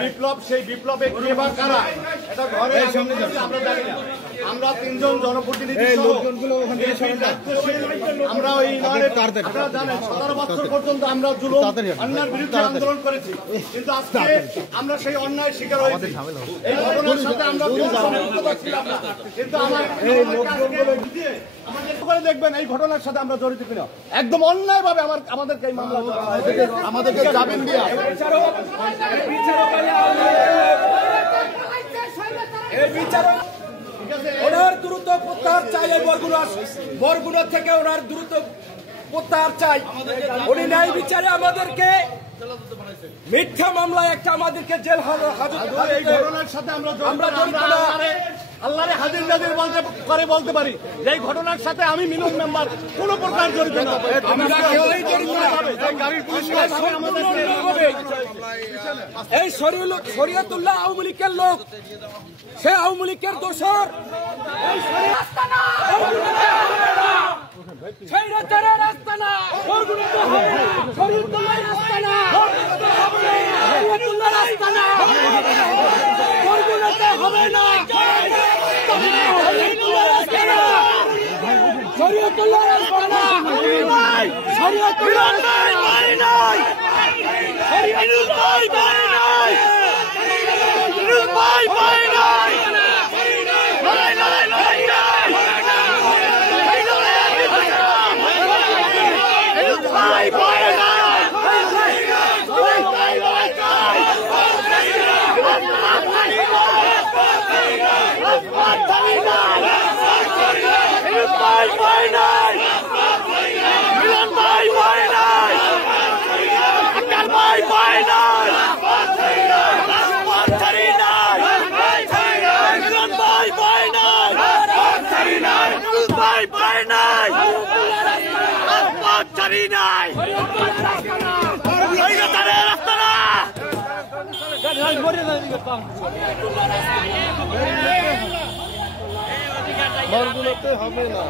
বিপ্লব সেই বিপ্লবে কে বা কারা এটা ঘরে আমরা জানি না। আমরা তিনজন জনপ্রতিনিধি আমরা ওই জানেন 17 বছর পর্যন্ত আমরা জুলুম অন্যায়ের বিরুদ্ধে আন্দোলন করেছি, কিন্তু আজকে আমরা সেই অন্যায় শিকার হয়েছি। এই ঘটনার সাথে আমরা কিন্তু আমাদের দেখবেন এই ঘটনার সাথে আমরা জড়িত কিনা, একদম অন্যায় ভাবে আমাদেরকে এই মামলা আমাদেরকে জামিন দিয়ে ওনার দ্রুত প্রত্যাহার চাই। এই বরগুনা থেকে ওনার দ্রুত প্রত্যাহার চাই। উনি ন্যায় বিচারে আমাদেরকে মিথ্যা মামলায় একটা আমাদেরকে জেল হাজতে এই ঘটনার সাথে আমরা জড়িত না। আল্লাহরে হাজির নাজির করে বলতে পারি যে এই ঘটনার সাথে আমি মিলন মেম্বার কোন প্রকার জড়িত না। এই শরীয়তুল্লাহ আওয়ামী লীগের লোক, সে আওয়ামী লীগের দোষর। শরীয়তের রাস্তা না, শরীয়তুল্লাহ রাস্তা না, শরীয়তুল্লাহ রাস্তা না, বরগুনাতে হবে না। শরীয়তুল্লাহ রাস্তা না, শরীয়তুল্লাহ বরগুনাতে হবে না।